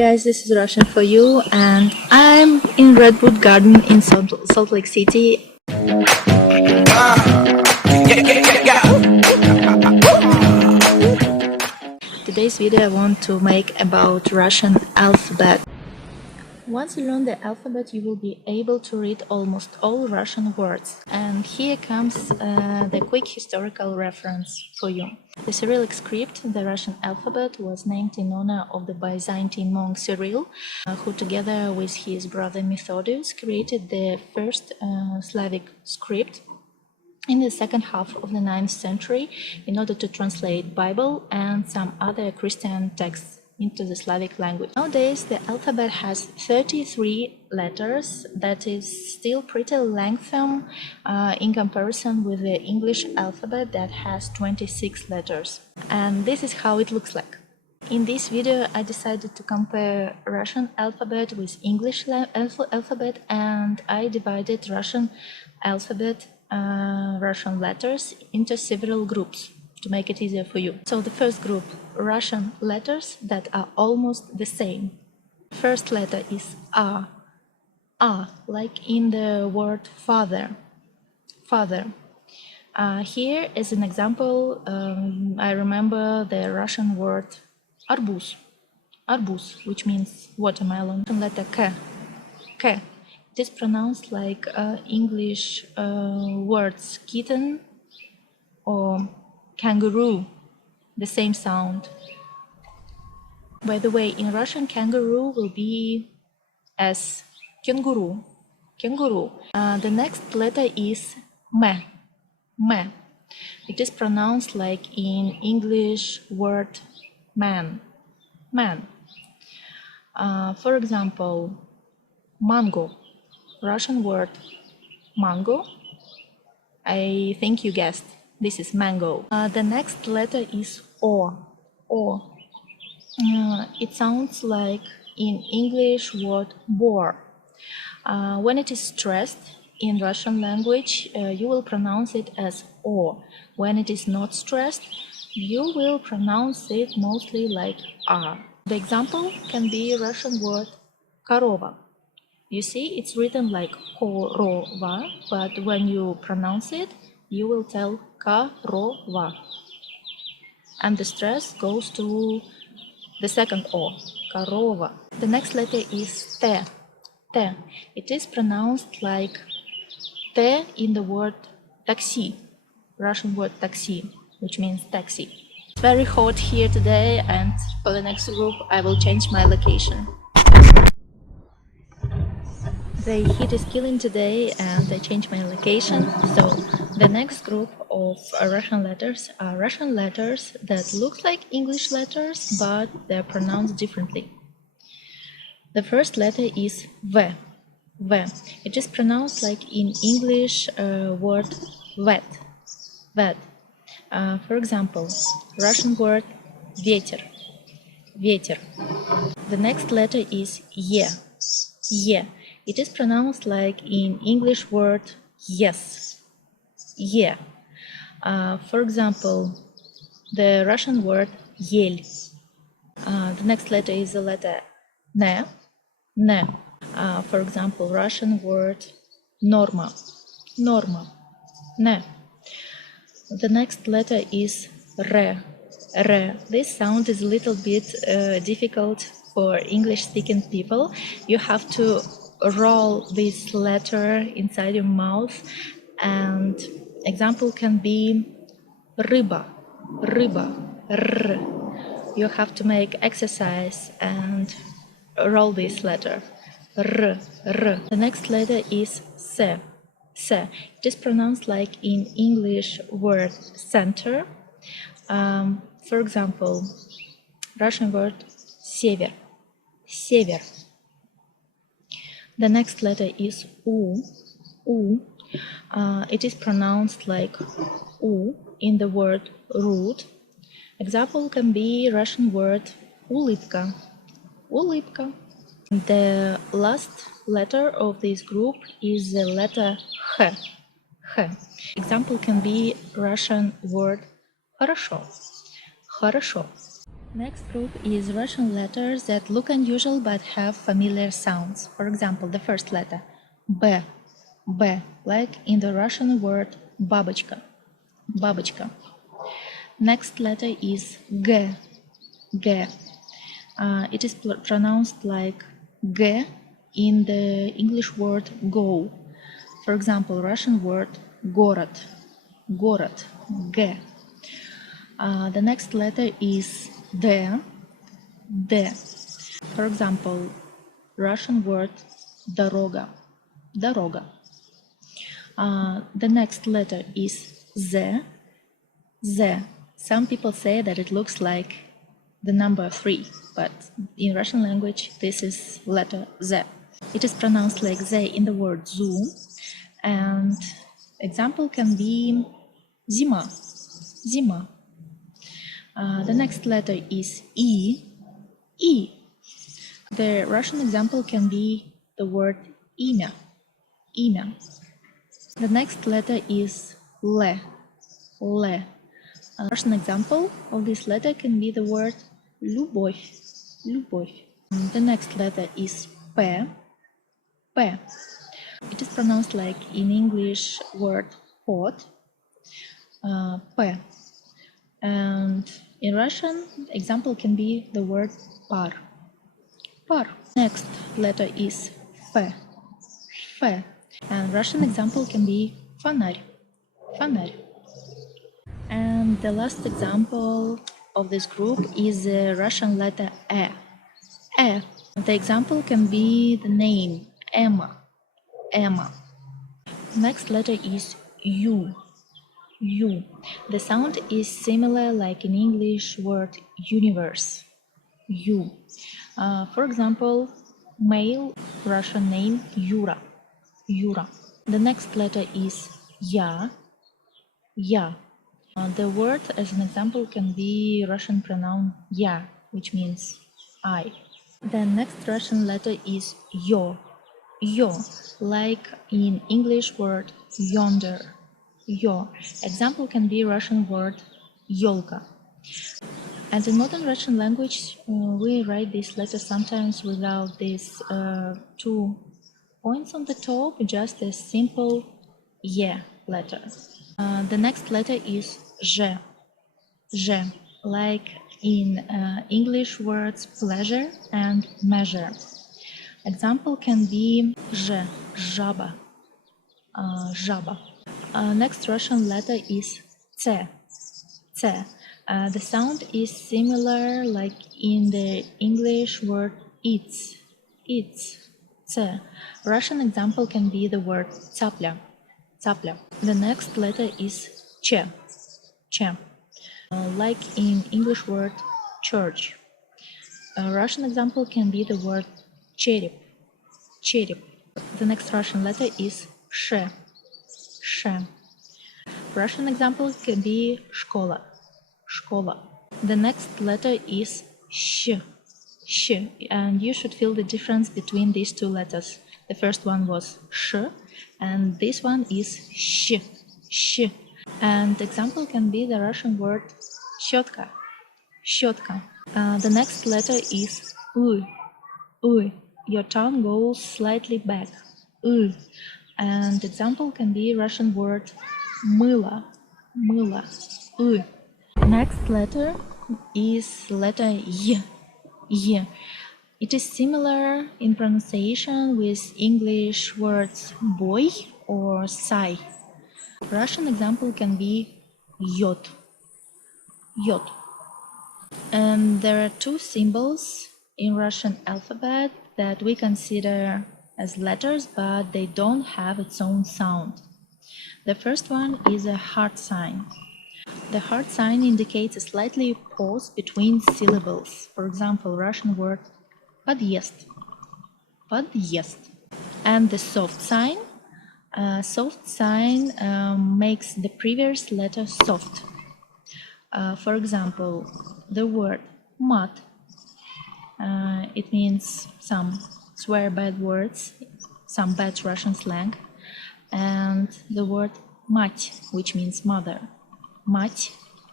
guys, this is Russian for you, and I'm in Redwood Garden in Salt Lake City. Today's video I want to make about Russian alphabet. Once you learn the alphabet, you will be able to read almost all Russian words. And here comes the quick historical reference for you. The Cyrillic script, the Russian alphabet, was named in honor of the Byzantine monk Cyril, who together with his brother Methodius created the first Slavic script in the second half of the 9th century in order to translate Bible and some other Christian texts into the Slavic language. Nowadays, the alphabet has 33 letters. That is still pretty lengthy in comparison with the English alphabet that has 26 letters. And this is how it looks like. In this video, I decided to compare Russian alphabet with English alphabet, and I divided Russian alphabet, Russian letters into several groups to make it easier for you. So the first group, Russian letters that are almost the same. First letter is A, like in the word father, father. Here as an example, I remember the Russian word arbuz, arbuz, which means watermelon. Letter K, K. It is pronounced like English words kitten or kangaroo, the same sound. By the way, in Russian, kangaroo will be as kenguru, kenguru. The next letter is me, me. It is pronounced like in English word man, man. For example, mango, Russian word mango. I think you guessed. This is mango. The next letter is O. O. It sounds like in English word boar. When it is stressed in Russian language, you will pronounce it as O. When it is not stressed, you will pronounce it mostly like R. The example can be Russian word korova. You see, it's written like korova, but when you pronounce it, you will tell korova. And the stress goes to the second O, korova. The next letter is T, T. It is pronounced like T in the word taxi, Russian word taxi, which means taxi. It's very hot here today, and for the next group I will change my location. The heat is killing today and I changed my location. So the next group of Russian letters are Russian letters that look like English letters, but they're pronounced differently. The first letter is V, V. It is pronounced like in English word vet, vet. For example, Russian word ветер, ветер. The next letter is Ye, Ye. It is pronounced like in English word yes, yeah. For example, the Russian word ель. The next letter is the letter ne, ne. For example, Russian word norma, norma, ne. The next letter is re, re. This sound is a little bit difficult for English-speaking people. You have to roll this letter inside your mouth, and example can be ryba, ryba, r. You have to make exercise and roll this letter, r, r. The next letter is se, se. It is pronounced like in English word center. For example, Russian word север, север. The next letter is U, U. It is pronounced like U in the word root. Example can be Russian word улыбка, улыбка. The last letter of this group is the letter H, H. Example can be Russian word хорошо, хорошо. Next group is Russian letters that look unusual but have familiar sounds. For example, the first letter B, B, like in the Russian word бабочка, бабочка. Next letter is G, G. It is pronounced like G in the English word go. For example, Russian word город, город, G. The next letter is D, D. For example, Russian word дорога, дорога. The next letter is Z, Z. Some people say that it looks like the number 3, but in Russian language this is letter Z. It is pronounced like Z in the word zoo, and example can be зима, зима. The next letter is E, E. The Russian example can be the word имя, имя. The next letter is L, L. A Russian example of this letter can be the word любовь, любовь. The next letter is P, P. It is pronounced like in English word pot, P. And in Russian, example can be the word par, par. Next letter is F, F. And Russian example can be фонарь, фонарь. And the last example of this group is the Russian letter E, E. The example can be the name Emma, Emma. Next letter is U, U. The sound is similar like in English word universe, U. For example, male Russian name Yura, Yura. The next letter is Ya, Ya. The word as an example can be Russian pronoun Ya, which means I. The next Russian letter is Yo, Yo, like in English word yonder, Yo. Example can be Russian word Yolka. And in modern Russian language, we write this letter sometimes without these 2 points on the top, just a simple Ye letter. The next letter is Zh, Zh, like in English words pleasure and measure. Example can be Zh, жаба, жаба. Next Russian letter is C, C. The sound is similar like in the English word it's, it's, C. Russian example can be the word цапля, цапля. The next letter is Ch, Ch. Like in English word church. A Russian example can be the word череп, череп. The next Russian letter is Sh, Sh. Russian example can be школа, школа. The next letter is Sh, Sh, and you should feel the difference between these 2 letters. The first one was Sh, and this one is Sh, Sh. And example can be the Russian word щетка, щетка. The next letter is U, U. Your tongue goes slightly back, U. And example can be Russian word мыло, мыло, U. Next letter is letter Y, Y. It is similar in pronunciation with English words boy or sai. Russian example can be yod, yod. And there are 2 symbols in Russian alphabet that we consider as letters, but they don't have its own sound. The first one is a heart sign. The heart sign indicates a slightly pause between syllables. For example, Russian word подъезд, подъезд. And the soft sign makes the previous letter soft. For example, the word mат, it means some swear bad words, some bad Russian slang, and the word мать, which means mother. Мать,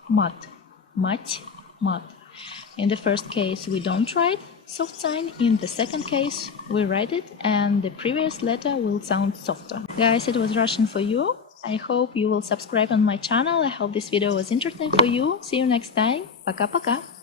мат, мать, мат. In the first case, we don't write soft sign. In the second case, we write it, and the previous letter will sound softer. Guys, it was Russian for you. I hope you will subscribe on my channel. I hope this video was interesting for you. See you next time. Пока-пока.